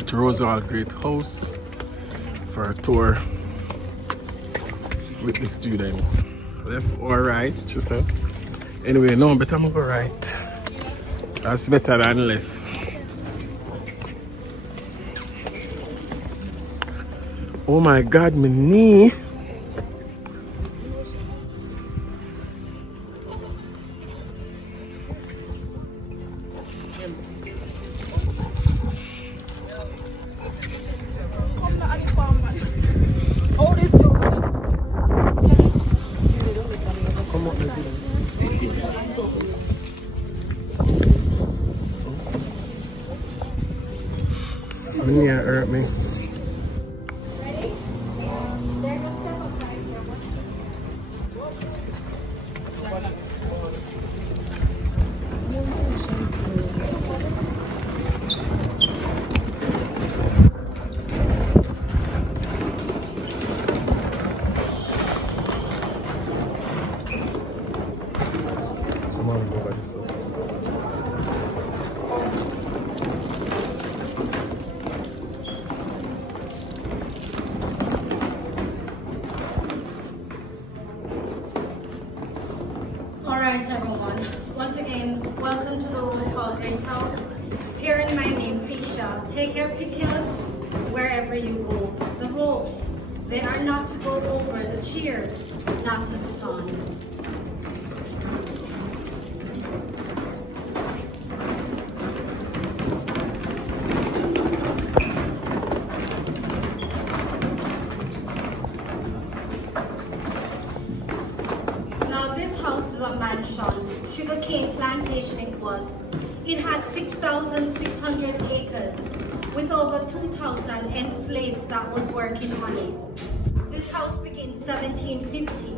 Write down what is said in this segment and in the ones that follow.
at Rose Hall Great House for a tour with the students. Left or right, she said. Anyway, no, better move right. That's better than left. Oh my God, my knee. My knee hurt me. Come on, go by yourself. Alright everyone, once again, welcome to the Rose Hall Great House. Here in my name, Fisha. Take your pictures wherever you go. The ropes, they are not to go over. The chairs, not to sit on. Now this house is a mansion, sugarcane plantation it was. It had 6,600 acres with over 2,000 enslaved that was working on it. This house began 1750,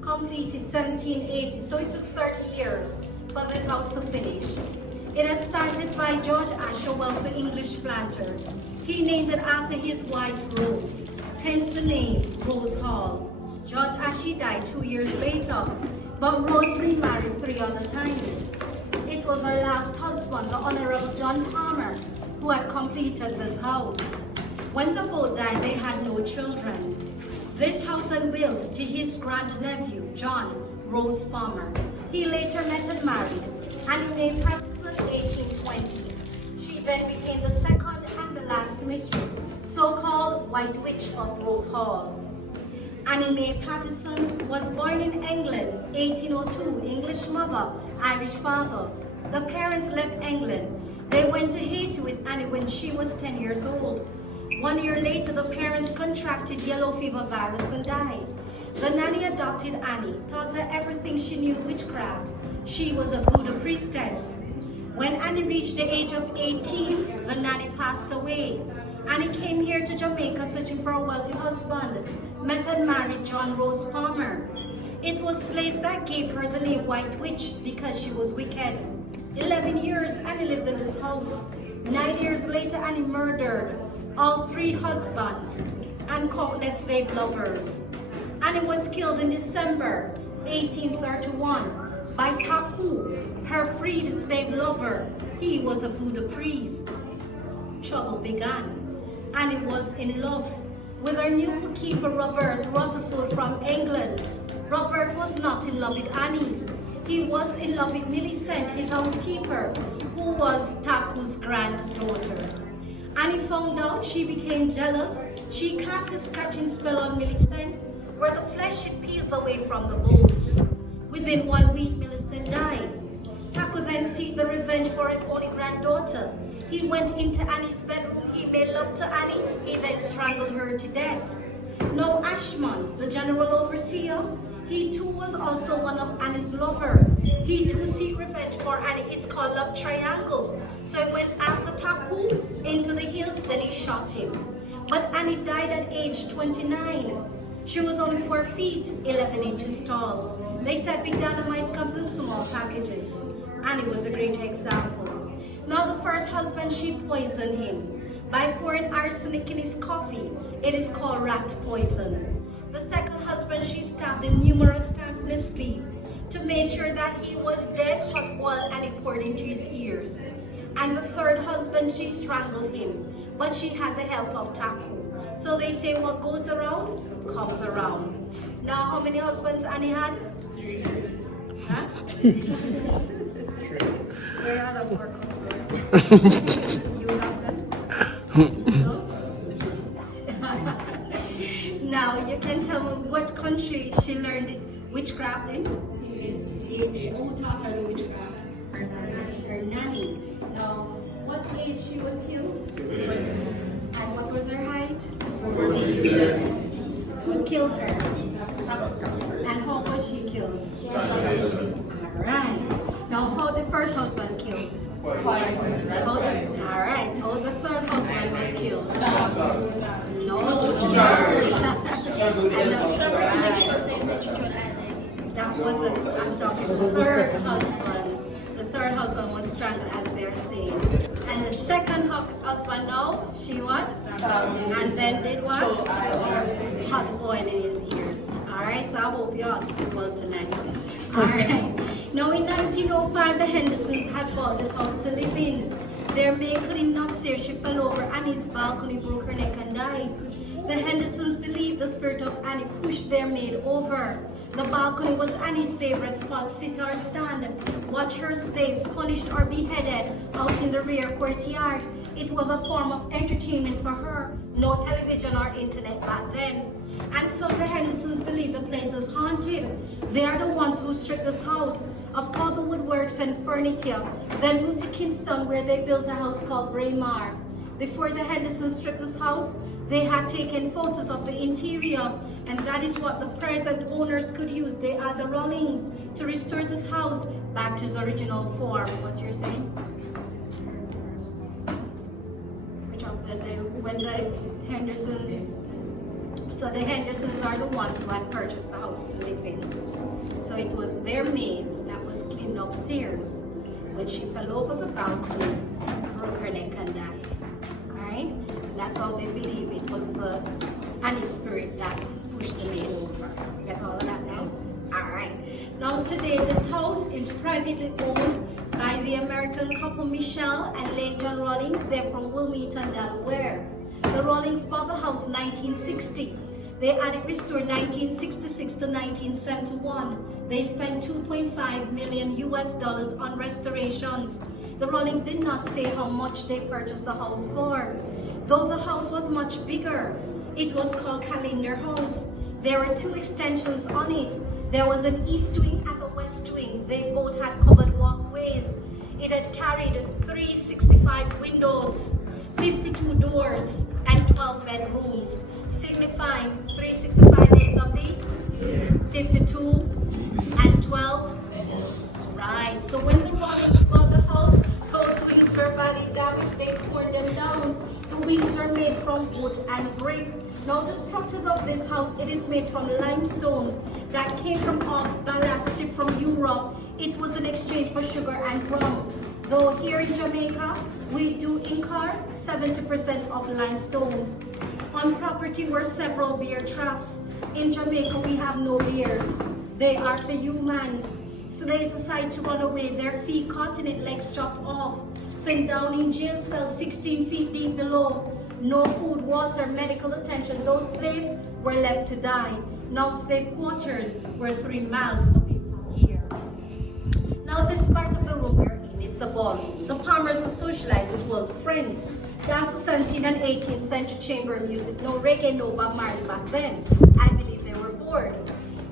completed 1780, so it took 30 years for this house to finish. It had started by George Asher, a wealthy English planter. He named it after his wife Rose, hence the name Rose Hall. George Ashe died 2 years later, but Rose remarried 3 other times. It was her last husband, the Honorable John Palmer, who had completed this house. When the both died, they had no children. This house was built to his grandnephew, John Rose Palmer. He later met and married Annie Mae Patterson, 1820. She then became the second and the last mistress, so-called White Witch of Rose Hall. Annie Mae Patterson was born in England, 1802, English mother, Irish father. The parents left England. They went to Haiti with Annie when she was 10 years old. 1 year later, the parents contracted yellow fever virus and died. The nanny adopted Annie, taught her everything she knew witchcraft. She was a voodoo priestess. When Annie reached the age of 18, the nanny passed away. Annie came here to Jamaica searching for a wealthy husband, met and married John Rose Palmer. It was slaves that gave her the name White Witch because she was wicked. 11 years Annie lived in this house. 9 years later, Annie murdered all 3 husbands and countless slave lovers. Annie was killed in December 1831 by Taku, her freed slave lover. He was a voodoo priest. Trouble began. Annie was in love with her new bookkeeper Robert Rutherford from England. Robert was not in love with Annie. He was in love with Millicent, his housekeeper, who was Taku's granddaughter. Annie found out, she became jealous. She cast a scratching spell on Millicent, where the flesh should peels away from the bones. Within 1 week, Millicent died. Taku then sought the revenge for his only granddaughter. He went into Annie's bedroom, he made love to Annie, he then strangled her to death. Now Ashman, the general overseer, he too was also one of Annie's lover. He too sought revenge for Annie. It's called love triangle. So he went after Taku into the hills, then he shot him. But Annie died at age 29. She was only 4 feet, 11 inches tall. They said big dynamites comes in small packages. Annie was a great example. Now the first husband, she poisoned him by pouring arsenic in his coffee. It is called rat poison. The second husband, she stabbed him numerous times in his sleep to make sure that he was dead, hot oil, and it poured into his ears. And the third husband, she strangled him, but she had the help of Taku. So they say what goes around, comes around. Now, how many husbands Annie had? Huh? Where are the four? You have them? No? Now, you can tell me what country she learned witchcraft in? Who taught her the witchcraft? Her nanny. Now, what age she was killed? 20. And what was her height? 40. Who killed her? And how was she killed? Alright. Now, how the first husband killed? Alright. How the third husband was killed? No. That was I'm talking the third husband. The third husband was strangled, as they're saying. And the second husband now, she what? And then did what? Hot oil in his ears. Alright, so I hope you all sleep well tonight. Alright. Now in 1905, the Hendersons had bought this house to live in. Their maid cleaning upstairs, she fell over Annie's balcony, broke her neck and died. The Hendersons believed the spirit of Annie pushed their maid over. The balcony was Annie's favorite spot, sit or stand, watch her slaves punished or beheaded out in the rear courtyard. It was a form of entertainment for her. No television or internet back then. And so the Hendersons believed the place was haunted. They are the ones who stripped this house of all the woodworks and furniture, then moved to Kingston where they built a house called Braemar. Before the Hendersons stripped this house, they had taken photos of the interior, and that is what the present owners could use. They are the Rawlings to restore this house back to its original form. What you're saying? When the Hendersons, so the Hendersons are the ones who had purchased the house to live in. So it was their maid that was cleaning upstairs when she fell over the balcony, broke her neck and died. Alright? That's how they believe it was the Annie spirit that pushed the maid over. Get all of that now? Alright. Now today this house is privately owned by the American couple Michelle and Late John Rawlings. They're from Wilmington, Delaware. The Rawlings bought the house in 1960. They had it restored 1966 to 1971. They spent $2.5 million on restorations. The Rawlings did not say how much they purchased the house for. Though the house was much bigger, it was called Callender House. There were two extensions on it. There was an east wing and the west wing. They both had covered walkways. It had carried 365 windows, 52 doors, and 12 bedrooms, signifying 365 days of the 52 and 12. Right, so when the Rawlings bought the house, those wings were badly damaged. They tore them down. The wings are made from wood and brick. Now the structures of this house, it is made from limestones that came from off ballast ship from Europe. It was in exchange for sugar and rum. Though here in Jamaica, we do incur 70% of limestones. On property were several bear traps. In Jamaica, we have no bears. They are for humans. Slaves decide to run away, their feet caught in it, legs chopped off, sent down in jail cells 16 feet deep below. No food, water, medical attention. Those slaves were left to die. Now slave quarters were 3 miles away from here. Now this part of the room we're in is the ballroom. The Palmers were socialized with world of friends. Down to 17th and 18th century chamber music. No reggae, no Bob Marley back then. I believe they were bored.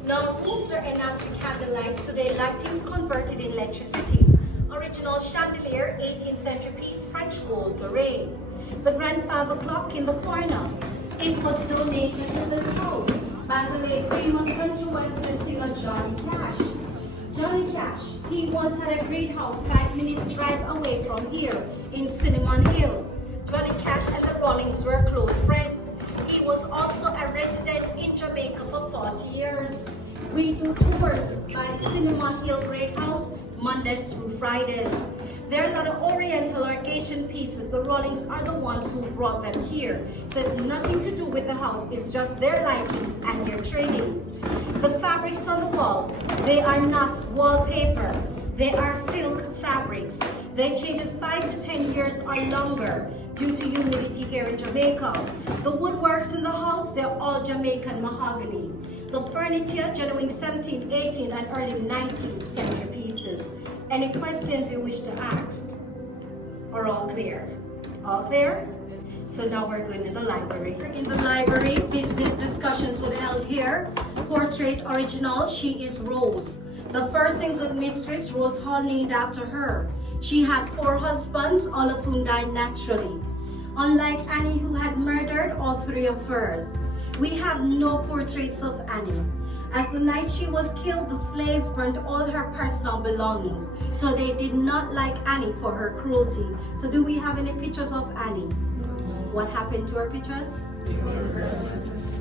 Now rooms are enhanced with candlelights. Today lighting's converted in electricity. Original chandelier, 18th century piece, French gold array. The grandfather clock in the corner. It was donated to this house by the late famous country western singer Johnny Cash. Johnny Cash, he once had a great house 5 minutes drive away from here in Cinnamon Hill. Johnny Cash and the Rawlings were close friends. He was also a resident in Jamaica for 40 years. We do tours by the Cinnamon Hill Great House Mondays through Fridays. There are a lot of Oriental or Asian pieces. The Rawlings are the ones who brought them here. So it's nothing to do with the house. It's just their lightings and their tradings. The fabrics on the walls, they are not wallpaper. They are silk fabrics. They change it 5 to 10 years or longer due to humidity here in Jamaica. The woodworks in the house, they're all Jamaican mahogany. The furniture, genuine 17th, 18th, and early 19th century pieces. Any questions you wish to ask? Are all clear? All clear? So now we're going to the library. In the library, business discussions were held here. Portrait original, she is Rose. The first and good mistress, Rose Hall, named after her. She had 4 husbands, all of whom died naturally. Unlike Annie, who had murdered all 3 of hers. We have no portraits of Annie. As the night she was killed, the slaves burned all her personal belongings. So they did not like Annie for her cruelty. So do we have any pictures of Annie? What happened to her pictures?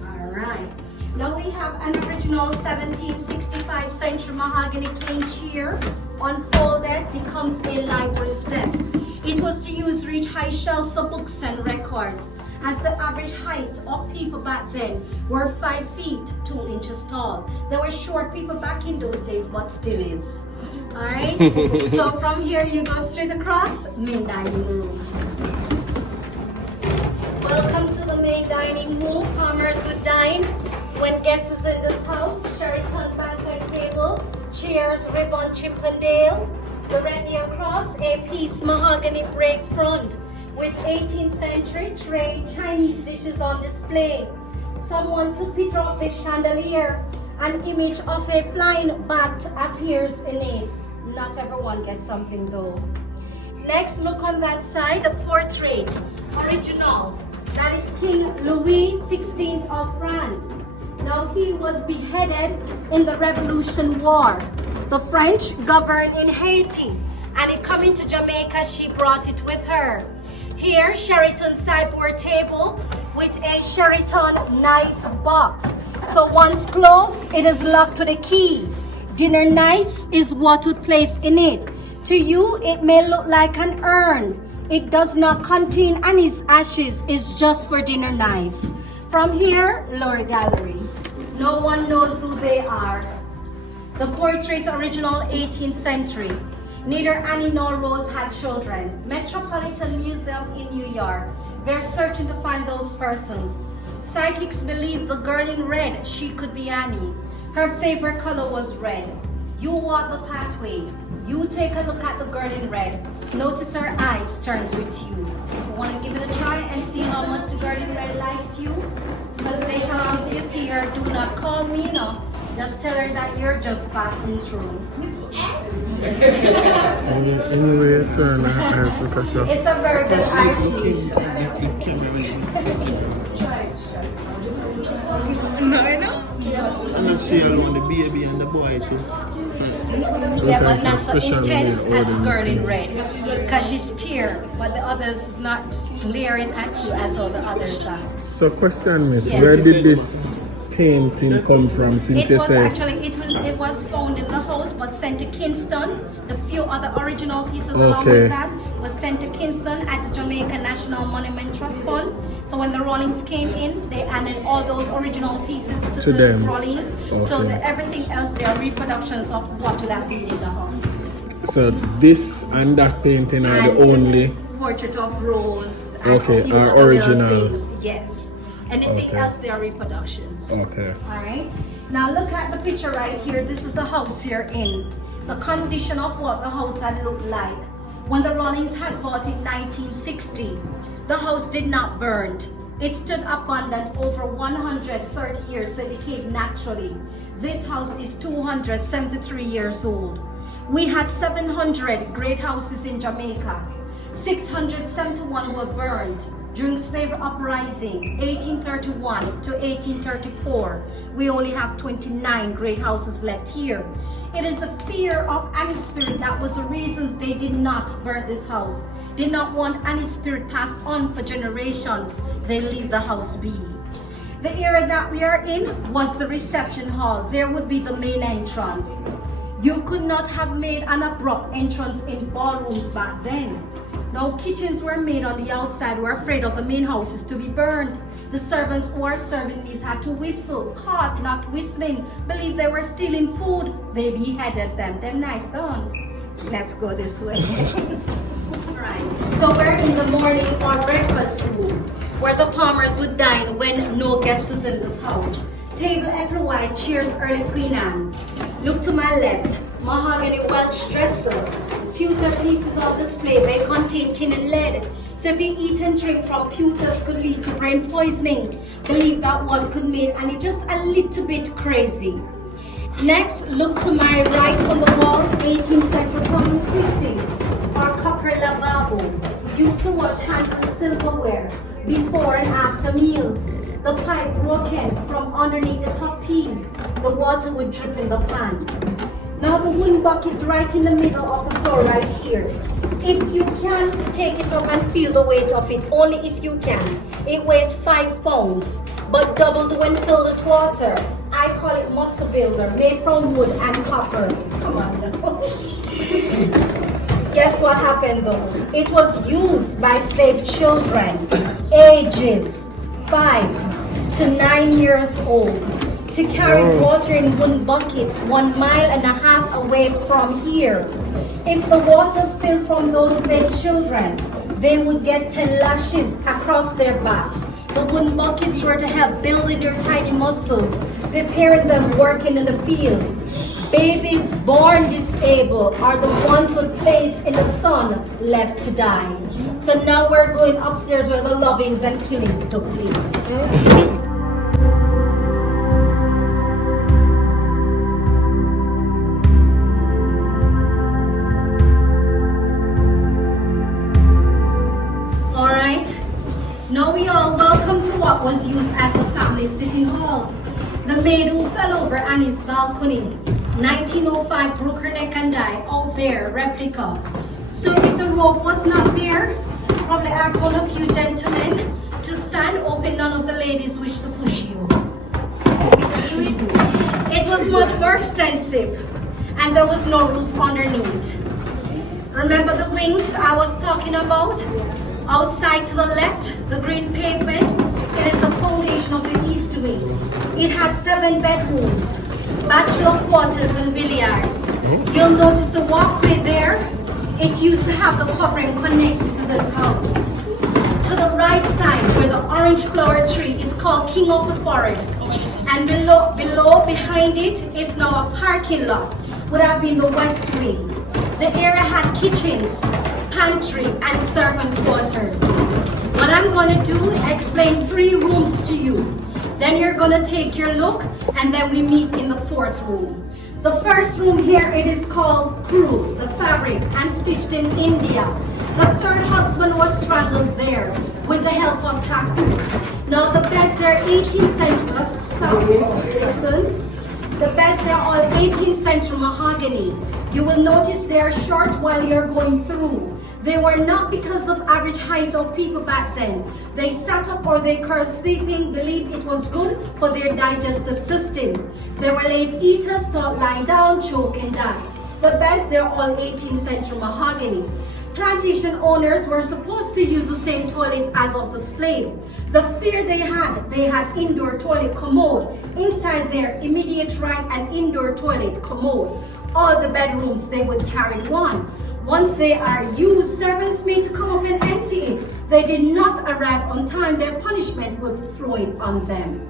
All right. Now we have an original 1765 century mahogany plain chair, unfolded, becomes a library steps. It was to use reach high shelves of books and records, as the average height of people back then were 5 feet 2 inches tall. There were short people back in those days, but still is. All right. So from here you go straight across, main dining room. Welcome to the main dining room. Palmers would dine. When guests is in this house, Sheraton banquet table, chairs, ribbon, Chippendale. Directly across, a piece mahogany break front with 18th century tray Chinese dishes on display. Someone took picture of the chandelier. An image of a flying bat appears in it. Not everyone gets something though. Next, look on that side, the portrait, original. That is King Louis XVI of France. Now he was beheaded in the Revolution War. The French governed in Haiti, and it coming to Jamaica, she brought it with her. Here, Sheraton sideboard table with a Sheraton knife box. So once closed, it is locked to the key. Dinner knives is what would place in it. To you, it may look like an urn. It does not contain Annie's ashes, it's just for dinner knives. From here, lower gallery. No one knows who they are. The portrait original 18th century. Neither Annie nor Rose had children. Metropolitan Museum in New York. They're searching to find those persons. Psychics believe the girl in red, she could be Annie. Her favorite color was red. You walk the pathway. You take a look at the girl in red. Notice her eyes turns with you. You want to give it a try and see how much the girl in red likes you? Because later on you see her, do not call me, no. Just tell her that you're just passing through. Anyway, turn her eyes to catch up. It's a very good artist. No, I know. And if she alone, the baby and the boy too. Yeah, but not so intense as girl in red. Because she's tear, but the others not glaring at you as all the others are. So question, miss, Yes. where did this painting come from, since It you was say actually, it was found in the house, but sent to Kingston. The few other original pieces along Okay. with that was sent to Kingston at the Jamaica National Monument Trust Fund. So when the Rollings came in, they added all those original pieces to the them. Rollings. So Okay. that everything else, they are reproductions of what would have been in the house. so this and that painting are the And only portrait of Rose and Okay, a few are other little original. things. Yes. Anything Okay. else, they are reproductions. Okay. All right. Now look at the picture right here. This is the house you're in. The condition of what the house had looked like. When the Rollings had bought it in 1960, the house did not burn. It stood abandoned over 130 years, so it decayed naturally. This house is 273 years old. We had 700 great houses in Jamaica. 671 were burned during slavery uprising, 1831 to 1834. We only have 29 great houses left here. It is the fear of Annie's spirit that was the reasons they did not burn this house. Did not want Annie's spirit passed on for generations. They leave the house be. The area that we are in was the reception hall. There would be the main entrance. You could not have made an abrupt entrance in ballrooms back then. Now kitchens were made on the outside, were afraid of the main houses to be burned. The servants who were serving these had to whistle, caught not whistling, believed they were stealing food. They beheaded them. Them nice, don't? Let's go this way. Right. So we're in the morning or breakfast room where the Palmers would dine when no guest is in this house. Table apple white, cheers early Queen Anne. Look to my left, mahogany Welsh dresser. Pewter pieces on display, they contain tin and lead. So if you eat and drink from pewters could lead to brain poisoning. Believe that one could make and it just a little bit crazy. Next, look to my right on the wall, 18th century plumbing system, or copper lavabo, used to wash hands and silverware before and after meals. The pipe broken from underneath the top piece, the water would drip in the pan. Now the wooden bucket right in the middle of the floor right here. If you can, take it up and feel the weight of it, only if you can. It weighs 5 pounds, but doubled when filled with water. I call it muscle builder, made from wood and copper. Come on now. Guess what happened though? It was used by slave children, ages 5 to 9 years old, to carry water in wooden buckets 1.5 miles away from here. If the water spilled from those slave children, they would get 10 lashes across their back. The wooden buckets were to help building their tiny muscles, preparing them working in the fields. Babies born disabled are the ones who placed in the sun left to die. So now we're going upstairs where the lovings and killings took place. Now we are welcome to what was used as the family sitting hall. The maid who fell over Annie's balcony, 1905 broke her neck and died, out there, replica. So if the rope was not there, probably ask one of you gentlemen to stand, open, none of the ladies wish to push you. It was much more extensive and there was no roof underneath. Remember the wings I was talking about? Outside to the left, the green pavement, it is the foundation of the east wing. It had 7 bedrooms, bachelor quarters and billiards. You'll notice the walkway there. It used to have the covering connected to this house. To the right side, where the orange flower tree is called King of the Forest, and below behind it is now a parking lot, would have been the west wing. The area had kitchens, pantry, and servant quarters. What I'm going to do, explain 3 rooms to you. Then you're going to take your look, and then we meet in the 4th room. The first room here, it is called Crew, the fabric, and stitched in India. The 3rd husband was strangled there with the help of Taku. Now the beds are 18th century, stop, listen. The beds are all 18th century mahogany. You will notice they are short while you're going through. They were not because of average height of people back then. They sat up or they curled sleeping, believed it was good for their digestive systems. They were late eaters, thought lying down, choke and die. The beds, they're all 18th century mahogany. Plantation owners were supposed to use the same toilets as of the slaves. The fear they had indoor toilet commode. Inside their immediate right, an indoor toilet commode. All the bedrooms, they would carry one. Once they are used, servants made to come up and empty it. They did not arrive on time. Their punishment was thrown on them.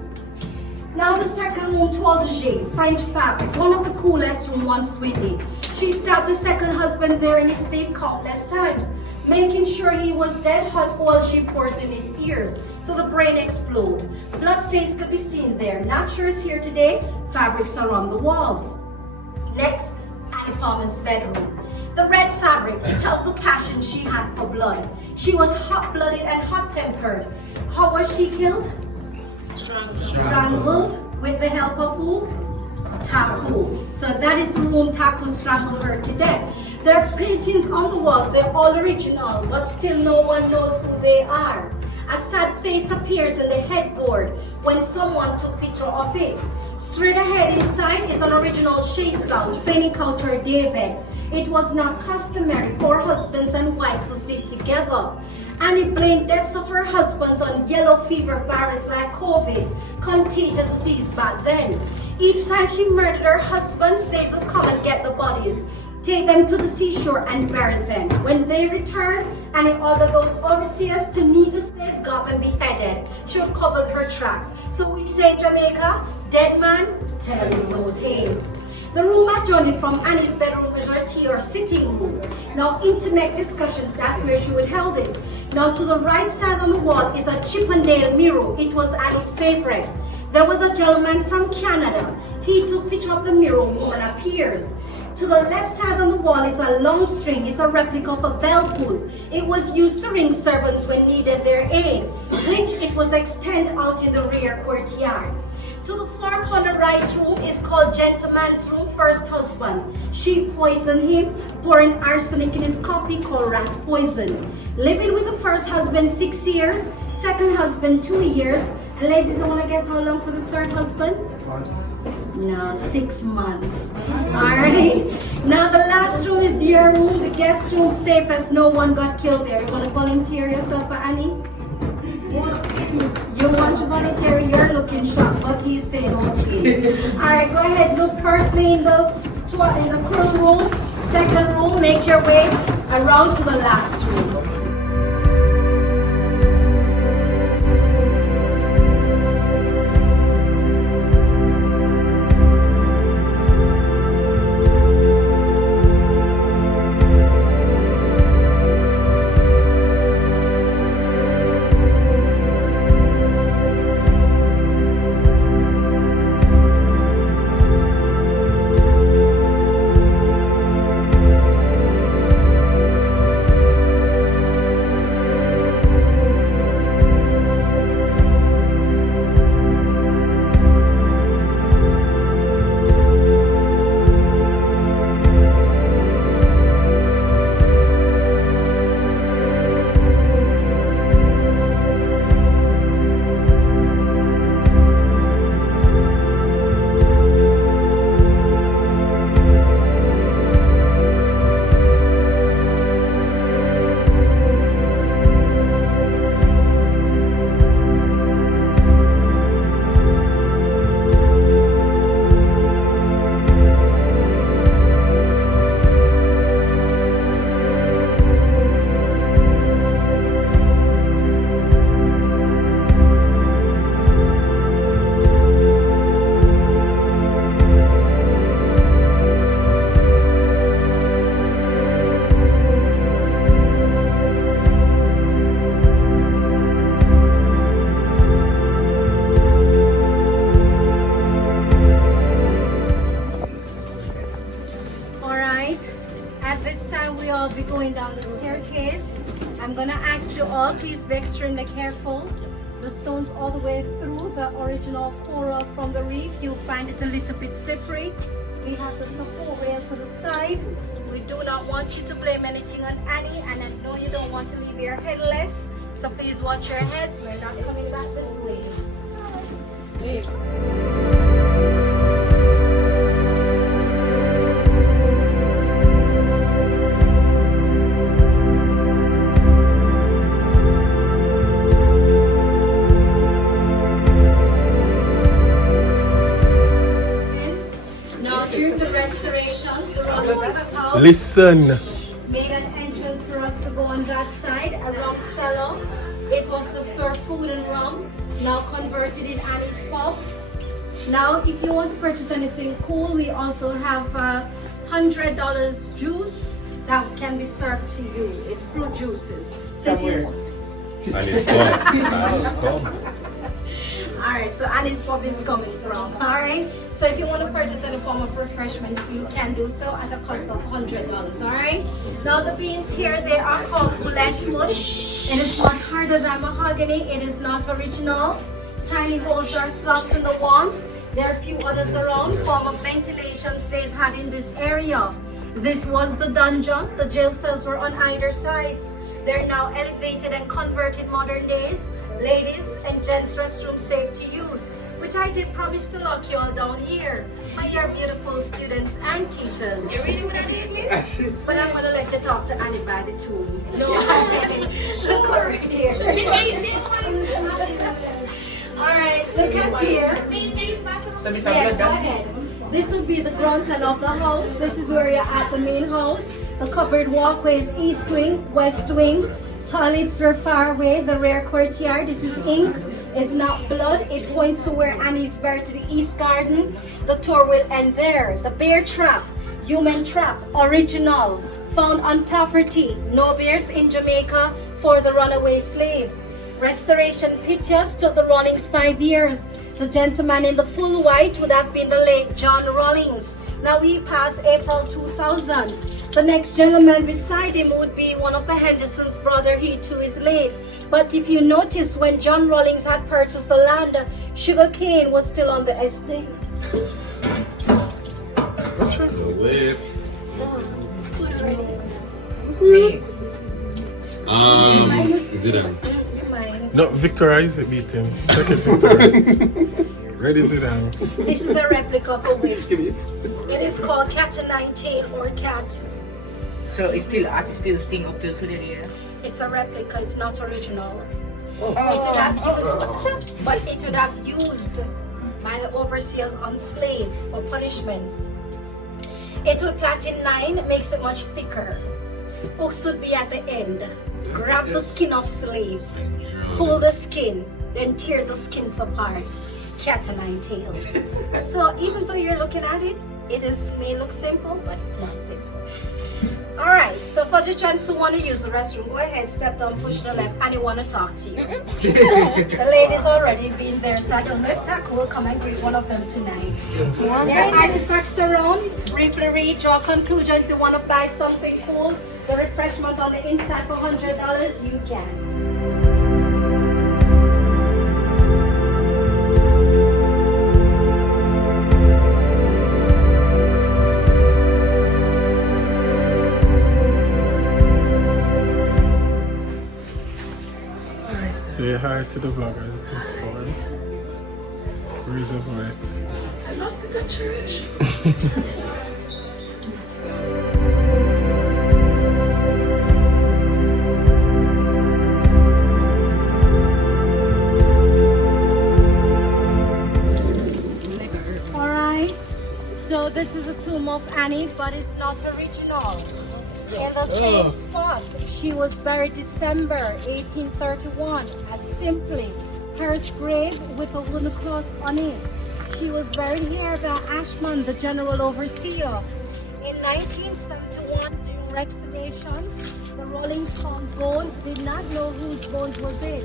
Now the second room, Toile de Jet, French fabric, one of the coolest room once windy. She stabbed the second husband there in his sleep countless times, making sure he was dead hot while she pours in his ears, so the brain explode. Bloodstains could be seen there. Not sure is here today. Fabrics are on the walls. Next, Annie Palmer's bedroom. The red fabric, it tells the passion she had for blood. She was hot-blooded and hot-tempered. How was she killed? Strangled with the help of who? Taku. So that is room Taku strangled her to death. There are paintings on the walls, they're all original, but still no one knows who they are. A sad face appears in the headboard when someone took picture of it. Straight ahead inside is an original chaise lounge, feigning out her daybed. It was not customary for husbands and wives to sleep together. Annie blamed deaths of her husbands on yellow fever virus like COVID, contagious disease back then. Each time she murdered her husband, slaves would come and get the bodies. take them to the seashore and bury them. When they returned, and ordered those overseers to meet the slaves, got them beheaded. She had covered her tracks. So we say Jamaica, dead man, telling no tales. The room adjoining from Annie's bedroom was her tea or sitting room. Now intimate discussions, that's where she would held it. Now to the right side on the wall is a Chippendale mirror. It was Annie's favorite. There was a gentleman from Canada. He took picture of the mirror, woman appears. To the left side on the wall is a long string. It's a replica of a bell pull. It was used to ring servants when needed their aid, which it was extended out in the rear courtyard. To the far corner right room is called Gentleman's Room, first husband. She poisoned him, pouring arsenic in his coffee called rat poison. Living with the first husband 6 years, second husband 2 years. And ladies, I want to guess how long for the third husband? No, 6 months. Alright. Now the last room is your room, the guest room, safe as no one got killed there. You want to volunteer yourself, Annie? You want to volunteer? You're looking shocked, but he's saying okay. Alright, go ahead. Look firstly in the crew room, second room, make your way around to the last room. I'm gonna ask you all, please be extremely careful. The stones all the way through the original coral from the reef, you'll find it a little bit slippery. We have the support rail to the side. We do not want you to blame anything on Annie, and I know you don't want to leave here headless, so please watch your heads. We're not coming back this way. Listen. Made an entrance for us to go on that side, a rum cellar. It was to store food and rum, now converted in Annie's pub. Now, if you want to purchase anything cool, we also have $100 juice that can be served to you. It's fruit juices. So if you want. Annie's pub. Annie's pub. Alright, so Annie's pub is coming from. Alright, so if you want to purchase any form of refreshment, you can do so at a cost of $100. Alright, now the beams here, they are called bullet wood. It is not harder than mahogany. It is not original. Tiny holes or slots in the walls. There are a few others around. Form of ventilation stays had in this area. This was the dungeon. The jail cells were on either sides. They're now elevated and converted modern days. Ladies and gents restroom safe to use, which I did promise to lock you all down here. My dear beautiful students and teachers. You're reading what I did, but I'm gonna let you talk to anybody too. No, look over here. Alright, look at here. Yes, go ahead. This would be the ground plan of the house. This is where you're at the main house. The covered walkways, east wing, west wing. Toilets were far away, the rear courtyard. This is ink, it's not blood. It points to where Annie's buried to the east garden. The tour will end there. The bear trap, human trap, original, found on property. No bears in Jamaica for the runaway slaves. Restoration pictures took the Rawlings 5 years. The gentleman in the full white would have been the late John Rawlings. Now he passed April 2000. The next gentleman beside him would be one of the Henderson's brother. He too is late. But if you notice, when John Rawlings had purchased the land, sugar cane was still on the estate. Is it a No, Victoria, you say beat him. Check it, Victoria. Ready, sit down. This is a replica of a wig. It is called cat o' nine tail or cat. So it's still sting up till today, yeah? It's a replica, it's not original. Oh. It would have used, but it would have used by the overseers on slaves for punishments. It would platin 9, makes it much thicker. Hooks would be at the end. Grab the skin of slaves, pull the skin, then tear the skins apart. Cat o' nine tail. So even though you're looking at it, may look simple, but it's not simple. Alright, so for the chance who want to use the restroom, go ahead, step down, push the left, and they want to talk to you. The lady's already been there, so I don't know if Taco will come and greet one of them tonight. There are artifacts around. Briefly read, draw conclusions. You want to buy something cool, the refreshment on the inside for $100, you can. Say hi to the vloggers. Who's born? Raise your voice. I lost it at church. Alright, so this is a tomb of Annie, but it's not original. In the same spot, she was buried December 1831 as simply Hearst grave with a wooden cross on it. She was buried here by Ashman, the general overseer. In 1971, during excavations, the Rawlings found bones, did not know whose bones was it.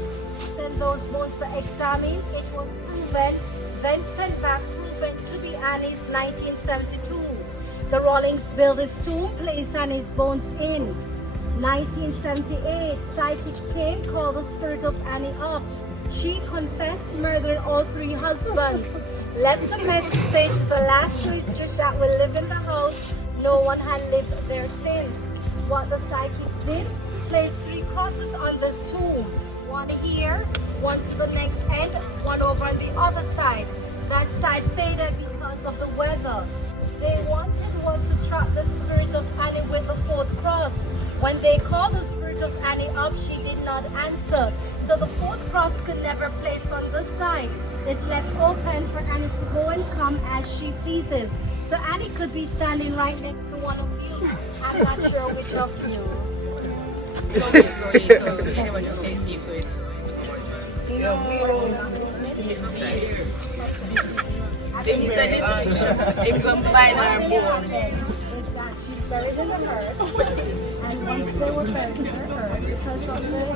Sent those bones to examine, it was proven, then sent back proven to be Annie's 1972. The Rawlings built his tomb, placed Annie's bones in. 1978, psychics came, called the spirit of Annie up. She confessed murdering all 3 husbands. Left the message, the last 2 sisters that will live in the house, no one had lived there since. What the psychics did, placed 3 crosses on this tomb. One here, one to the next end, one over on the other side. That side faded because of the weather. They wanted was to trap the spirit of Annie with the 4th cross. When they called the spirit of Annie up, she did not answer. So the 4th cross could never place on this side. It's left open for Annie to go and come as she pleases. So Annie could be standing right next to one of you. I'm not sure which of you. So anyone just say Steve, so it's They come find our bones. Is that she's buried in the earth, and once they were buried in the earth, because of they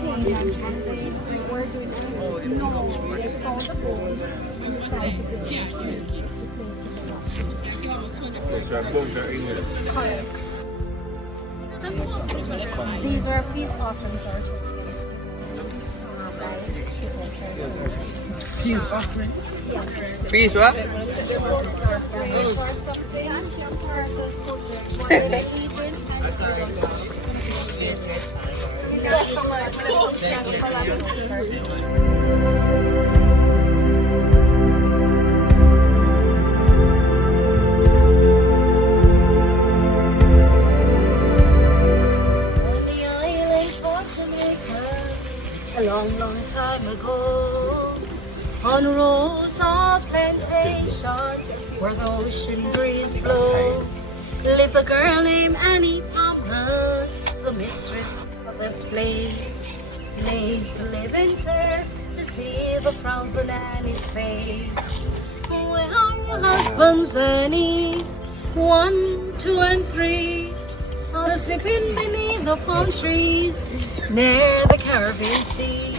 came and they were doing they found the bones and decided to build to These are peace offerings are placed by different persons. Peace offerings. Yes. Peace what? A long, long time ago, on Rosa Plantation. where the ocean breeze blows, lived a girl named Annie Palmer, the mistress of this place. Slaves living fair to see the frowns on Annie's face. Where are your husbands, Annie? 1, 2, and 3 are sipping beneath the palm trees near the Caribbean Sea.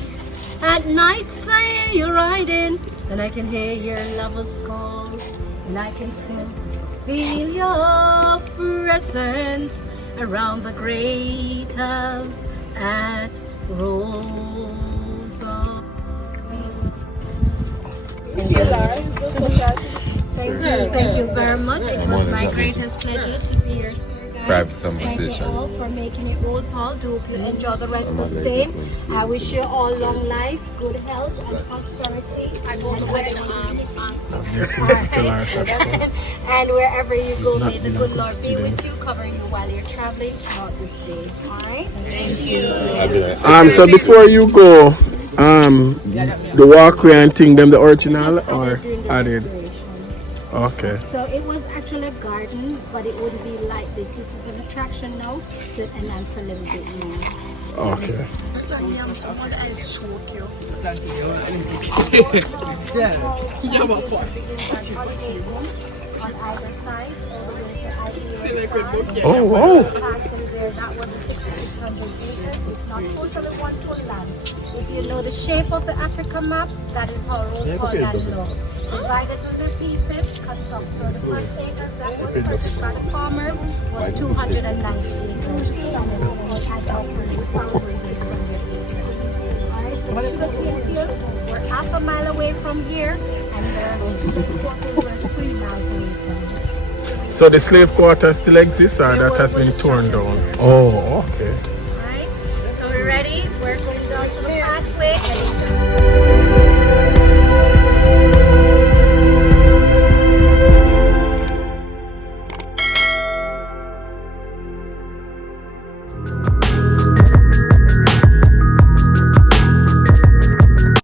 At nights I hear you riding, and I can hear your lover's call, and I can still feel your presence around the great house at Rosa. Thank you very much. It was my greatest pleasure to be your tour guide. Private Thank conversation. you all for making it Rose Hall. Do hope you enjoy the rest of staying. I wish you all long life, good health, and prosperity. And wherever you go, may the good Lord be with you, covering you while you're traveling throughout this day. All right? Thank you. So before you go, the walkway and thing, them the original or added? Okay. So it was actually a garden, but it wouldn't be like this. This is an attraction now, so it enhances a little bit more. Okay. Someone else choke you. On either side, all the way to IBA. Oh, wow. Castle there, that was a 6,600 acres. It's not totally one ton land. If you know the shape of the Africa map, that is how Rose Hall land looked. Divided into the pieces, cut up. So the first acres that was purchased by the farmers was 290 acres. And then it was added up for the following 600 acres. Alright, so sugarcane fields, we're half a mile away from here, and the quarters were 3 miles away from here. So the slave quarter still exists or that has been torn down? Oh, okay.